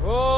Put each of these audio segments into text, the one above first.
Oh!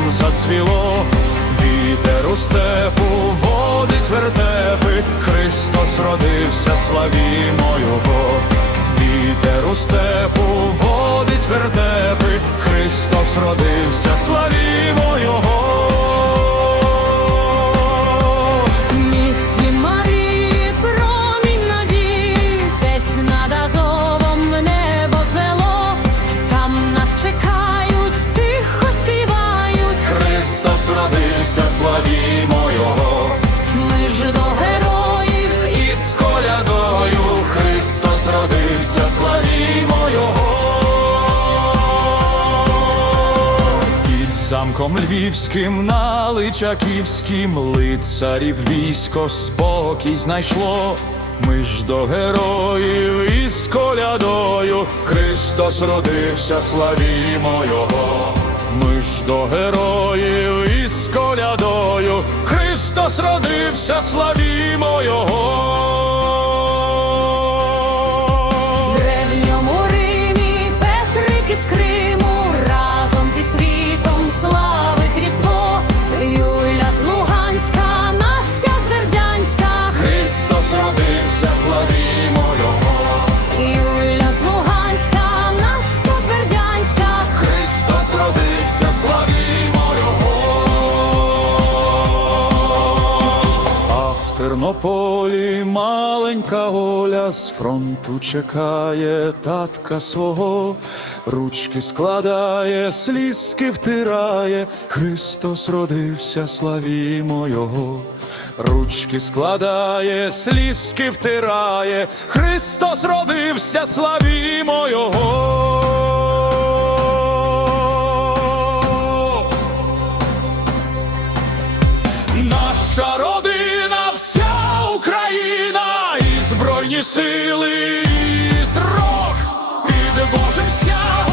Там зацвіло, вітер у степу водить вертепи, Христос родився, славімо Його, вітер у степу водить вертепи, Христос родився, славімо Його. Родився, славімо Його. Ми ж до героїв І з колядою Христос родився, славімо Його. Під замком львівським на Личаківським лицарів військо спокій знайшло. Ми ж до героїв із колядою Христос родився, славімо Його. Ми ж до героїв із колядою Христос родився, славімо Його. Тернополі маленька Оля з фронту чекає татка свого, ручки складає, слізки втирає, Христос родився, славімо Його. Ручки складає, слізки втирає, Христос родився, славімо Його. збройні сили трох, під Божим стягом.